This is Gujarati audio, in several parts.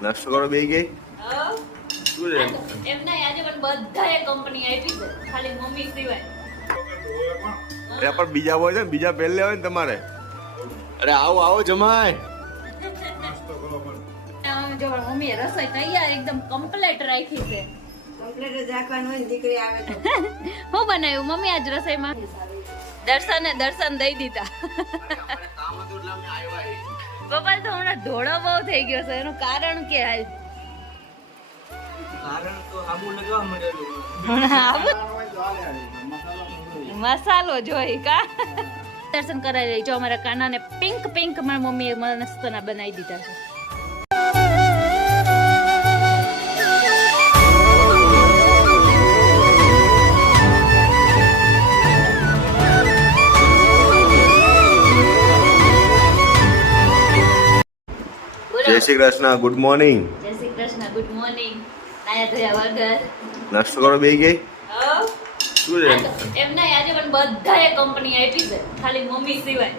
નાસ્તો કરો બે ગઈ શું છે એમ ના આજે પણ બધાએ કંપની આપી છે ખાલી મમ્મી સિવાય અરે પણ બીજા હોય છે ને બીજા પહેલે હોય ને તમારે અરે આવો આવો જમાય જો મમ્મીએ રસોઈ તૈયાર એકદમ કમ્પ્લીટ રાખી છે કમ્પ્લીટ જ રાખવાનું હોય ને દીકરી આવે તો હું બનાવ્યું મમ્મી આજ રસોઈમાં દર્શન દઈ દીધા ગોપાલ તો હમણાં ધોળો બહુ થઈ ગયો છે એનું કારણ કે હાલ મસાલો જોઈ કા દર્શન કરાવી રહી જો અમારા કાનાને પિંક પિંક મારી મમ્મીએ મસ્ત ના બનાવી દીધા છે જય શ્રી કૃષ્ણ ગુડ મોર્નિંગ જય શ્રી કૃષ્ણ ગુડ મોર્નિંગ નાયા ધોયા વગર નાસ્તો કરો બે ગઈ શું છે એમ ના આજે પણ બધાએ કંપની આપી છે ખાલી મમ્મી સિવાય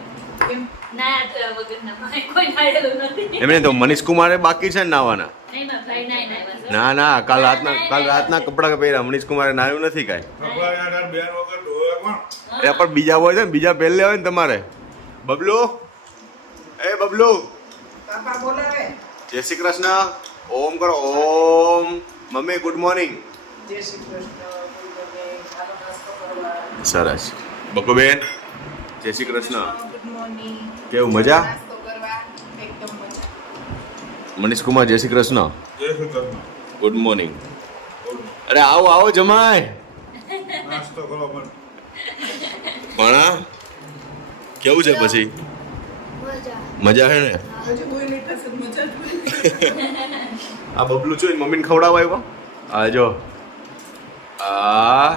નાયા ધોયા વગર ના કોઈ નાયેલું નથી એમને તો મનીષ કુમારે બાકી છે ને નાવાના નહીં મારા ભાઈ નાય ના ના કાલ રાતના કપડા પહેર્યા મનીષ કુમારે નાયું નથી કાંઈ અરે પણ બીજા હોય છે ને બીજા પહેલે હોય ને તમારે બબલુ એ બબલુ પાપા બોલાવે જય શ્રી કૃષ્ણ ઓમ કરો ઓમ મમ્મી ગુડ મોર્નિંગ જય શ્રી કૃષ્ણ ચાલો નાસ્તો કરવા સરસ બકુબેન જય શ્રી કૃષ્ણ ગુડ મોર્નિંગ કેવું મજા નાસ્તો કરવા એકદમ મજા મનીષ કુમાર જય શ્રી કૃષ્ણ ગુડ મોર્નિંગ અરે આવો આવો જમાય નાસ્તો કરો પણ ભણા કેવું છે પછી મજા હે ને હજુ કોઈ નહીં થશે મજા આ બબલું છું મમ્મીને ખવડાવવા આવ્યો આ જો આ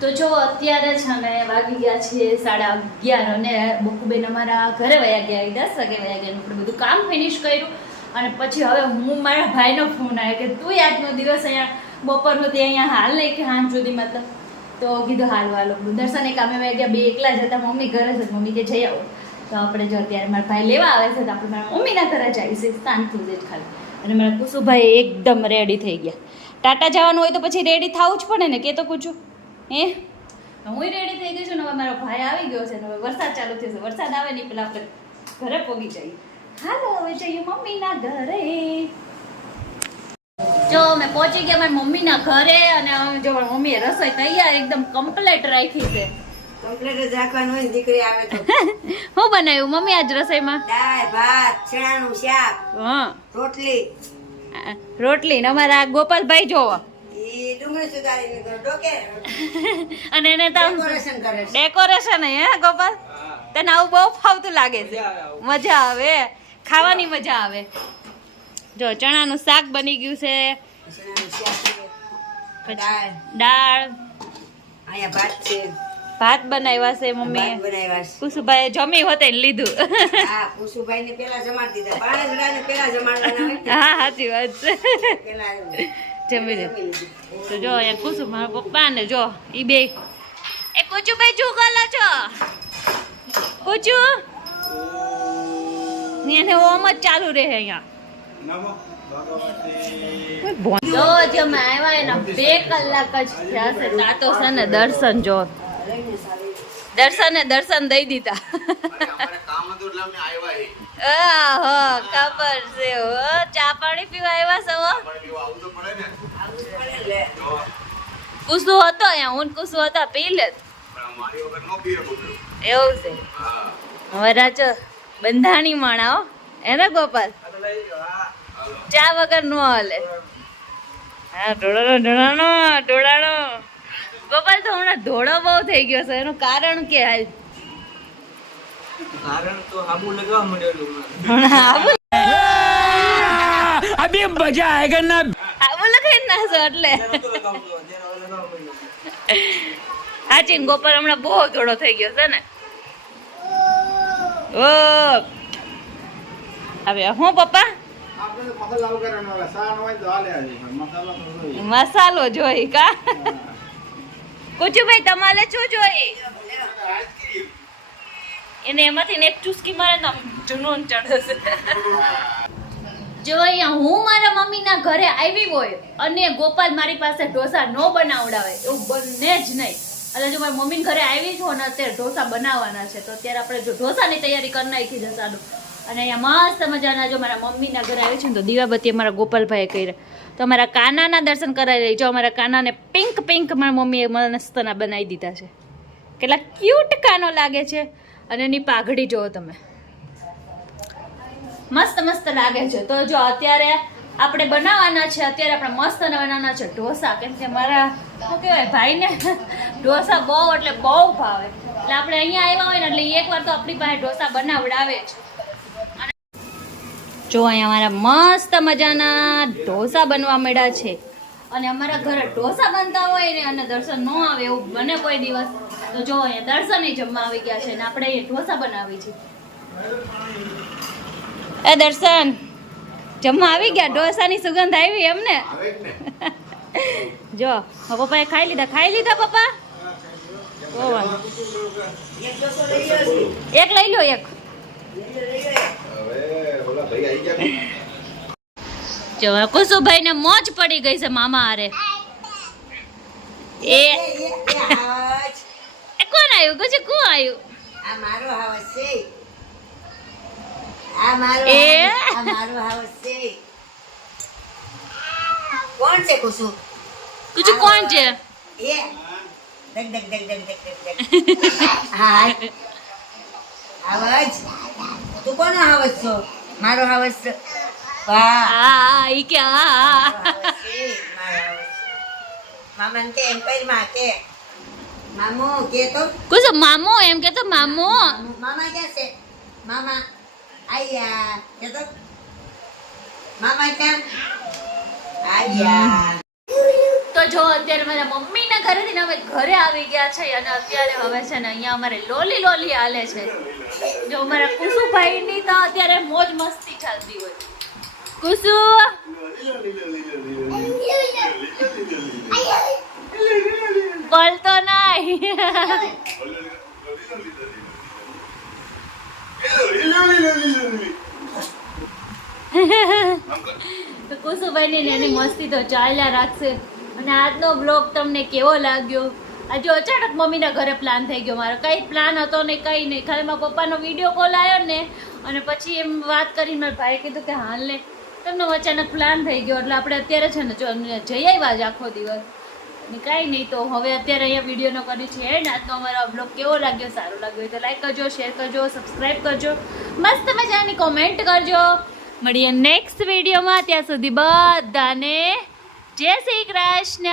તો જો અત્યારે છે ને વાગી ગયા છે 11:30 અને બકુબેન અમારા ઘરે વયા ગયા 10 વાગે વયા ગયા આપણે બધું કામ ફિનિશ કર્યું અને પછી હવે હું મારા ભાઈનો ફોન આવ્યો કે તું આજનો દિવસ અહીંયા બપોરનો તે અહીંયા હાલ નહીં કે સાંજ સુધી મતલબ તો કીધું હાલ વાલો દર્શને કામે વયા ગયા બે એકલા જ હતા મમ્મી ઘરે છે મમ્મી કે જઈ આવો તો આપણે જો અત્યારે મારા ભાઈ લેવા આવે છે તો આપણે મારા મમ્મીના ઘરે જઈશું શાંતિ જ ખાલી અને મારા કુસુભાઈ એકદમ રેડી થઈ ગયા ટાટા જવાનું હોય તો પછી રેડી થવું જ પડે ને કે તો પૂછું હે હું રેડી થઈ ગઈ છું ને હવે મારો ભાઈ આવી ગયો છે ને હવે વરસાદ ચાલુ થશે વરસાદ આવે ને પેલા આપણે ઘરે પોગી જઈએ હાલો હવે જઈએ મમ્મીના ઘરે જો મેં પહોંચી ગયા મારી મમ્મીના ઘરે અને જો મારી મમ્મીએ રસોઈ તૈયાર એકદમ કમ્પ્લીટ રાખી છે કમ્પ્લીટ જ રાખવાનું હોય ને દીકરી આવે તો હું બનાવ્યું મમ્મી આજ રસોઈમાં દાળ ભાત ચણાનું શાક હા રોટલી ને અમારા ગોપાલભાઈ જોવો ઈ ડુંગળી સુધારીને ડોકે અને એને તો ડેકોરેશન કરે છે ડેકોરેશન હે ગોપાલ તને આવું બહુ ફાવતું લાગે છે મજા આવે ખાવાની મજા આવે જો ચણાનું શાક બની ગયું છે ચણાનું શાક છે દાળ અહીંયા ભાત છે ભાત બનાવ્યા છે મમ્મી ભાત બનાવ્યા છે કુસુભાઈ જમી હોતે ને લીધું હા કુસુભાઈને પેલા જમાડી દીધા પાણેજરાને પેલા જમાડવાના હોય ને હા સાચી વાત છે પેલા જમી લીધું તો જો અહીંયા કુસુ મારા પપ્પા ને જો ઈ બે એ કુચુભાઈ શું કરો છો કુચુ એને ઓમ જ ચાલુ રહે અહીંયા જો જે અમે આવ્યા એના 2 કલાક જ થયા છે તાતો છે ને દર્શન જો દર્શન દઈ દીધા ખબર છે ચા પાણી પીવા આવ્યા છો કુસુ હતો અહીંયા હું કુસુ હતા પી લે એવું છે હવે રાજો બંધાણી માણા હો એને ગોપાલ ચા વગર નો હાલે હા ઢોળાનો ગોપાલ તો હમણાં ધોળો બહુ થઈ ગયો છે એનું કારણ કે હાલ તો આબુ લગાવવા માંડેલું अभी मजा आएगा ना આવું લખાઈ ના છો એટલે હાચી ગોપાલ હમણાં બહુ ધોળો થઈ ગયો છે ને ઓ હવે હું પપ્પા મસાલો જોઈ કા કુચુભાઈ તમારે શું જોઈ એને એમાંથી ને એક ચૂસકી મારે તો જુનૂન ચડશે. જો અહીંયા હું મારા મમ્મીના ઘરે આવી હોય અને ગોપાલ મારી પાસે ઢોસા ન બનાવડાવે એવું બને જ નહીં. એટલે જો મારી મમ્મીના ઘરે આવી છું ને અત્યારે ઢોસા બનાવવાના છે તો અત્યારે આપણે જો ઢોસાની તૈયારી કરી નાખી છે સારું. અને અહીંયા મસ્ત મજાના જો મારા મમ્મીના ઘરે આવી છે ને તો દીવાબત્તી અમારા ગોપાલભાઈએ કરી તો અમારા કાનાના દર્શન કરાવી લઈ. જો અમારા કાનાને પિંક પિંક મારી મમ્મીએ મસ્તના બનાવી દીધા છે. કેટલા ક્યુટ કાનો લાગે છે. અને એની પાઘડી જુઓ તમે, મસ્ત મસ્ત લાગે છે. તો જો અત્યારે આપણે બનાવવાના છે, અત્યારે આપણે મસ્ત બનાવવાના છે ઢોસા. કેમ કે મારા શું કહેવાય ભાઈને ઢોસા બહુ એટલે બહુ ભાવે. એટલે આપણે અહીંયા આવ્યા હોય ને એટલે એકવાર તો આપણી પાસે ઢોસા બનાવડાવે જ. જો અહીંયા અમારા મસ્ત મજાના ઢોસા બનવા માંડ્યા છે. અને અમારા ઘરે ઢોસા બનતા હોય ને અને દર્શન ન આવે એવું બને કોઈ દિવસ તો જો અહીંયા દર્શન જમવા આવી ગયા છે ને આપણે અહીંયા ઢોસા બનાવી છે. એ દર્શન જમવા આવી ગયા, ઢોસાની સુગંધ આવી એમને. જો પપ્પાએ ખાઈ લીધા પપ્પા. એક લઈ લો એક. જો કુસુભાઈ ને મોજ પડી ગઈ છે મામા હારે. એ કોણ આવ્યું કુછ કોણ આવ્યું? આ મારો હાવસ છે. આ મારો હાવસ છે. કોણ છે કુસુ? કુછ કોણ છે? એ ડગ ડગ ડગ ડગ ડગ ડગ. હા હાવસ. તું કોનો હાવસ છો? મારો હાવસ છે. વાહ હા ઈ કે હા. મામાને કે એમ કઈ માં કે મામો કે તો કુછ મામો એમ કે તો મામો. મામા ક્યાં છે? મામા આયા કે તો મામા ક્યાં આયા. તો જો અત્યારે મારા મમ્મીના ઘરેથી ને અમે ઘરે આવી ગયા છે અને અત્યારે હવે છે ને અહીંયા અમારે લોલી લોલી હાલે છે. જો અમારા કુસુભાઈની તો અત્યારે મોજ મસ્તી ચાલતી હોય. કુસુ બોલતો નહીં. તો કુસુભાઈની ને એની મસ્તી તો ચાલ્યા રાખશે. અને આજનો બ્લોગ તમને કેવો લાગ્યો? આજે અચાનક મમ્મીના ઘરે પ્લાન થઈ ગયો મારો. કંઈ પ્લાન હતો ને કંઈ નહીં, ખાલી મારા પપ્પાનો વિડીયો કોલ આવ્યો ને અને પછી એમ વાત કરીને મારા ભાઈએ કીધું કે હાલ ને તમને અચાનક પ્લાન થઈ ગયો એટલે આપણે અત્યારે છે ને જો જઈ આવ્યા જ આખો દિવસ ને કાંઈ નહીં. તો હવે અત્યારે અહીંયા વિડીયોનો કરી છે ને આજનો અમારો બ્લોગ કેવો લાગ્યો, સારો લાગ્યો હોય તો લાઈક કરજો, શેર કરજો, સબસ્ક્રાઈબ કરજો, મસ્ત મજાની કોમેન્ટ કરજો. મળીએ નેક્સ્ટ વિડીયોમાં. ત્યાં સુધી બધાને જય શ્રી કૃષ્ણ.